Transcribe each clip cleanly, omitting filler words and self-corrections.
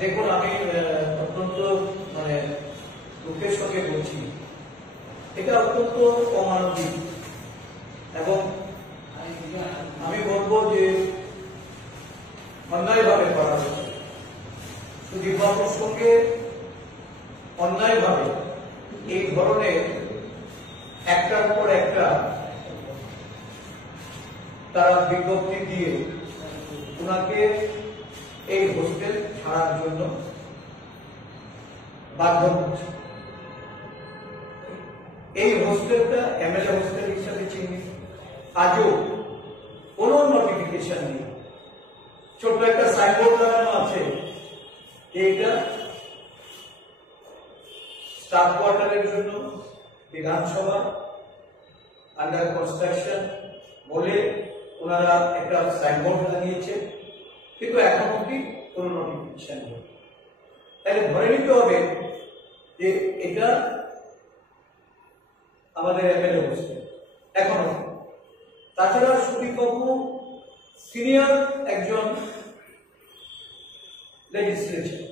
দেখুন, আমি অত্যন্ত মানে দুঃখের সঙ্গে বলছি, এটা অত্যন্ত অমানবিক এবং আমি বলবো যে অন্যায়ভাবে করা হয়েছে। সুদীপ বাবুর সঙ্গে অন্যায়ভাবে এই ধরনের একটার পর একটা তারা বিজ্ঞপ্তি দিয়ে ওনাকে এই হোস্টেল ছাড়ার জন্য বাধ্য করছে। এই হোস্টেলটা এমএলএ হোস্টেল হিসাবে চিহ্নিত, আজও কোনো নোটিফিকেশন নেই। ছোট্ট একটা সাইনবোর্ড লাগানো আছে, এইটা স্টাফ কোয়ার্টারের জন্য বিধানসভা আন্ডার কনস্ট্রাকশন বলে ওনারা একটা সাইনবোর্ড লাগিয়েছে, কিন্তু এখন অব্দি কোনো নোটিফিকেশন নেই। তাহলে ধরে নিতে হবে যে এটা আমাদের এমএলএ হোস্টেল এখনো। তাছাড়া সুদীপ বাবু সিনিয়র একজন লেজিসলেচার,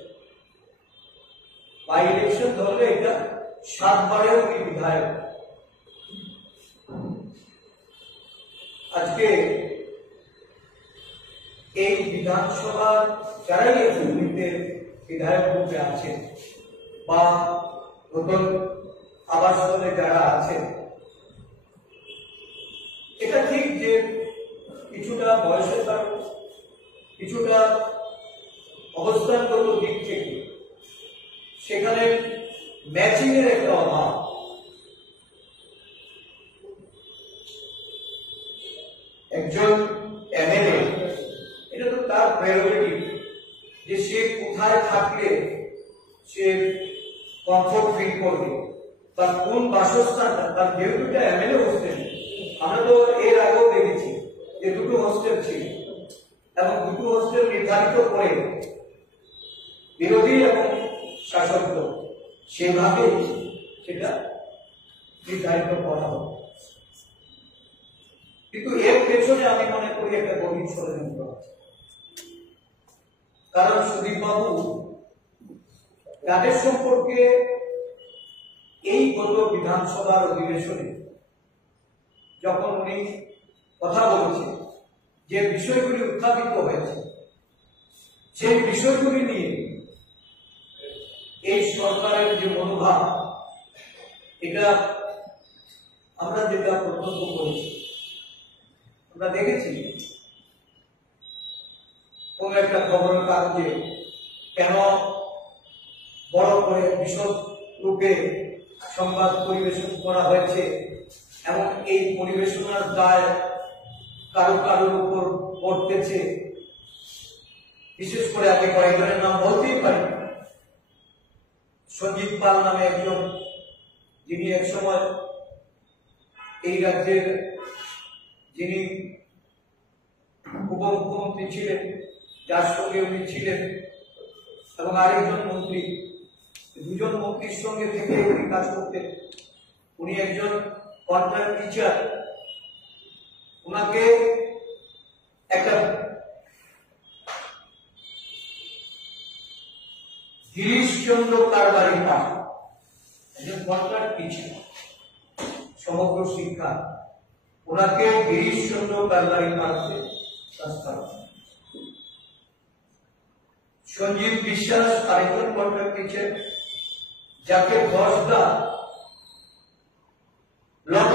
বাই ইলেকশন ধরলে এটা 7 বারের উনি বিধায়ক। আজকে এই বিধানসভার যারাই এমপিতে বিধায়ক রূপে আছেন বা নতুন আবাস দলে যারা আছেন, এটা ঠিক যে কিছুটা বয়সের কারণ, কিছুটা অবস্থানগত দিক থেকে সেখানে ম্যাচিং এর একটা অভাব। একজন এমএলএ, এটা তো তার প্রায়োরিটি যে সে কোথায় থাকলে সে কমফোর্ট ফিল করবে বা কোন বাসস্থানটা তার। যেহেতু এটা এমএলএ হোস্টেল, আমরা তো এর আগেও দেখেছি যে 2টো হোস্টেল ছিল এবং 2টো হোস্টেল নির্ধারিত করে বিরোধী এবং শাসক দল সেভাবে সেটা নির্ধারিত করা হবে। কিন্তু এর পেছনে আমি মনে করি একটা গভীর ষড়যন্ত্র আছে। কারণ সুদীপ বাবু তাদের সম্পর্কে এই গত বিধানসভার অধিবেশনে যখন উনি কথা বলেছেন, যে বিষয়গুলি উত্থাপিত হয়েছে সেই বিষয়গুলি নিয়ে এই সরকারের যে মনোভাব, এটা আমরা যেটা প্রত্যক্ষ করেছি, আমরা দেখেছি কোন একটা খবরের কাগজে কেন বড় করে বিশদ রূপে সংবাদ পরিবেশন করা হয়েছে এবং এই পরিবেশনার দায় কারো কারোর উপর পড়তেছে। বিশেষ করে আমি কয়েকজনের নাম বলতেই পারি। সঞ্জিত পাল নামে একজন, যিনি একসময় এই রাজ্যের যিনি উপমুখ্যমন্ত্রী ছিলেন, যার সঙ্গে উনি ছিলেন, এবং আরেকজন মন্ত্রী, 2জন মন্ত্রীর সঙ্গে থেকে উনি কাজ করতেন। উনি একজন কন্ট্রাক্ট টিচার। ওনাকে একটা গিরিশচন্দ্র কারবারি নাম, একজন কন্ট্রাক্ট টিচার, সমগ্র শিক্ষা, ওনাকে গিরিশচন্দ্র কারবারি নামে প্রস্তাব। সঞ্জীব বিশ্বাস আরেকজন কন্ট্রাক্ট টিচার, যাকে 10টা লট